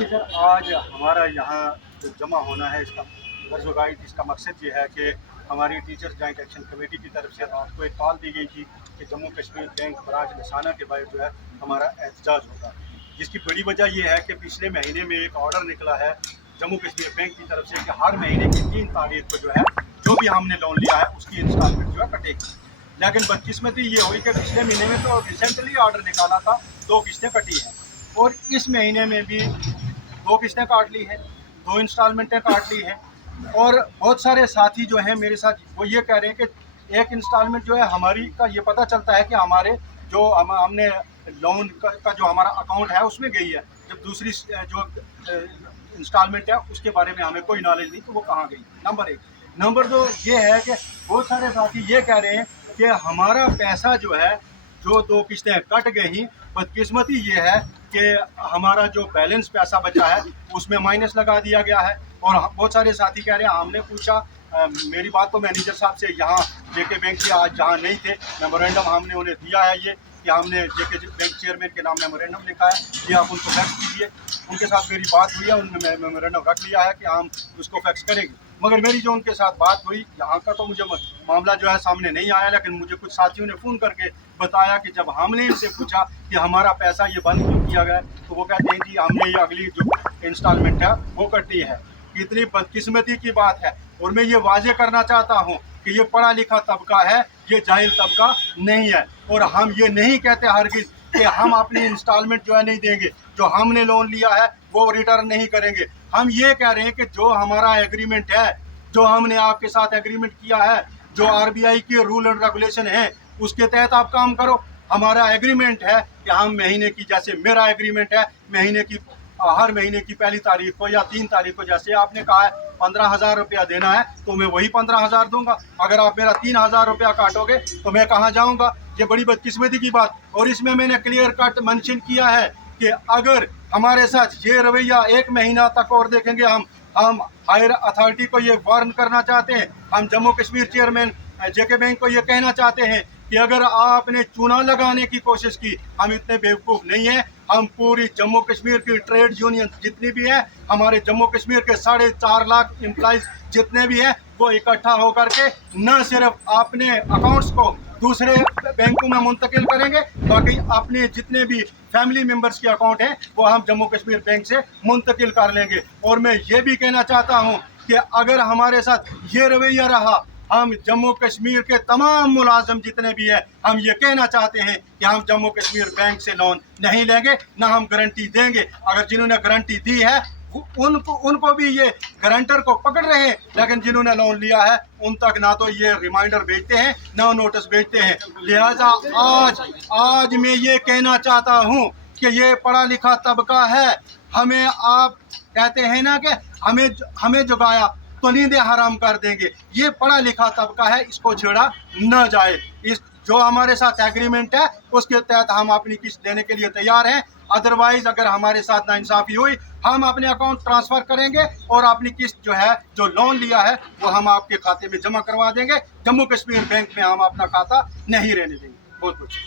देखिए सर, आज हमारा यहाँ जो जमा होना है इसका गर्ज़ गाइड, इसका मकसद ये है कि हमारी टीचर्स जॉइंट एक्शन कमेटी की तरफ से रात को एक कॉल दी गई थी कि जम्मू कश्मीर बैंक ब्रांच लसाना के बाहर जो है हमारा एहतजाज होगा। जिसकी बड़ी वजह यह है कि पिछले महीने में एक ऑर्डर निकला है जम्मू कश्मीर बैंक की तरफ से कि हर महीने की 3 तारीख को जो है जो भी हमने लोन लिया है उसकी इंस्टॉलमेंट जो है कटेगी। लेकिन बदकिस्मती ये हुई कि पिछले महीने में तो रिसेंटली ऑर्डर निकाला था, 2 किस्तें कटी हैं और इस महीने में भी 2 किस्तें काट ली हैं, 2 इंस्टॉलमेंटें काट ली हैं। और बहुत सारे साथी जो हैं मेरे साथ वो ये कह रहे हैं कि एक इंस्टॉलमेंट जो है हमारी का ये पता चलता है कि हमारे जो हमने लोन का जो हमारा अकाउंट है उसमें गई है, जब दूसरी जो इंस्टॉलमेंट है उसके बारे में हमें कोई नॉलेज नहीं, तो वो कहाँ गई। नंबर 1। नंबर 2 ये है कि बहुत सारे साथी ये कह रहे हैं कि हमारा पैसा जो है जो 2 किस्तें कट गई, बदकिस्मती ये है कि हमारा जो बैलेंस पैसा बचा है उसमें माइनस लगा दिया गया है। और बहुत सारे साथी कह रहे हैं, हमने पूछा, मेरी बात तो मैनेजर साहब से यहाँ जेके बैंक के आज जहाँ नहीं थे, मेमोरेंडम हमने उन्हें दिया है ये कि हमने जेके बैंक चेयरमैन के नाम मेमोरेंडम लिखा है, ये आप उनको फैक्स कीजिए। उनके साथ मेरी बात हुई है, उन्होंने मेमोरेंडम रख लिया है कि हम उसको फैक्स करेंगे। मगर मेरी जो उनके साथ बात हुई, यहाँ का तो मुझे मामला जो है सामने नहीं आया, लेकिन मुझे कुछ साथियों ने फ़ोन करके बताया कि जब हमने इनसे पूछा कि हमारा पैसा ये बंद क्यों किया गया, तो वो कहते हैं जी हमने ये अगली जो इंस्टॉलमेंट है वो कटी है। कितनी बदकिस्मती की बात है। और मैं ये वाजे करना चाहता हूँ कि ये पढ़ा लिखा तबका है, ये जाहिल तबका नहीं है। और हम ये नहीं कहते हरगिज़ कि हम अपनी इंस्टॉलमेंट जो है नहीं देंगे, जो हमने लोन लिया है वो रिटर्न नहीं करेंगे। हम ये कह रहे हैं कि जो हमारा एग्रीमेंट है, जो हमने आपके साथ एग्रीमेंट किया है, जो आरबीआई की रूल एंड रेगुलेशन है उसके तहत आप काम करो। हमारा एग्रीमेंट है कि हम महीने की, जैसे मेरा एग्रीमेंट है महीने की, हर महीने की पहली तारीख को या 3 तारीख को, जैसे आपने कहा है 15,000 रुपया देना है तो मैं वही 15,000 दूंगा। अगर आप मेरा 3,000 रुपया काटोगे तो मैं कहाँ जाऊँगा? ये बड़ी बदकिस्मती की बात। और इसमें मैंने क्लियर कट मेंशन किया है कि अगर हमारे साथ ये रवैया 1 महीना तक और देखेंगे, हम हायर अथॉरिटी को ये वार्न करना चाहते हैं, हम जम्मू कश्मीर चेयरमैन जेके बैंक को ये कहना चाहते हैं कि अगर आपने चूना लगाने की कोशिश की, हम इतने बेवकूफ़ नहीं हैं। हम पूरी जम्मू कश्मीर की ट्रेड यूनियन जितनी भी है, हमारे जम्मू कश्मीर के 4.5 लाख एम्प्लॉइज जितने भी हैं, वो इकट्ठा होकर के न सिर्फ अपने अकाउंट्स को दूसरे बैंकों में मुंतकिल करेंगे, बाकी अपने जितने भी फैमिली मेम्बर्स के अकाउंट हैं वो हम जम्मू कश्मीर बैंक से मुंतकिल कर लेंगे। और मैं ये भी कहना चाहता हूँ कि अगर हमारे साथ ये रवैया रहा, हम जम्मू कश्मीर के तमाम मुलाजिम जितने भी हैं, हम ये कहना चाहते हैं कि हम जम्मू कश्मीर बैंक से लोन नहीं लेंगे, ना हम गारंटी देंगे। अगर जिन्होंने गारंटी दी है उनको भी ये गारंटर को पकड़ रहे हैं, लेकिन जिन्होंने लोन लिया है उन तक ना तो ये रिमाइंडर भेजते हैं ना नोटिस भेजते हैं। लिहाजा आज मैं ये कहना चाहता हूँ कि ये पढ़ा लिखा तबका है, हमें आप कहते हैं ना कि हमें जुगाया तो नींदें हराम कर देंगे। ये पढ़ा लिखा तबका है, इसको छेड़ा न जाए। इस जो हमारे साथ एग्रीमेंट है उसके तहत हम अपनी किस्त देने के लिए तैयार हैं। अदरवाइज अगर हमारे साथ नाइंसाफ़ी हुई, हम अपने अकाउंट ट्रांसफ़र करेंगे और अपनी किस्त जो है, जो लोन लिया है, वो हम आपके खाते में जमा करवा देंगे। जम्मू कश्मीर बैंक में हम अपना खाता नहीं रहने देंगे। बहुत कुछ।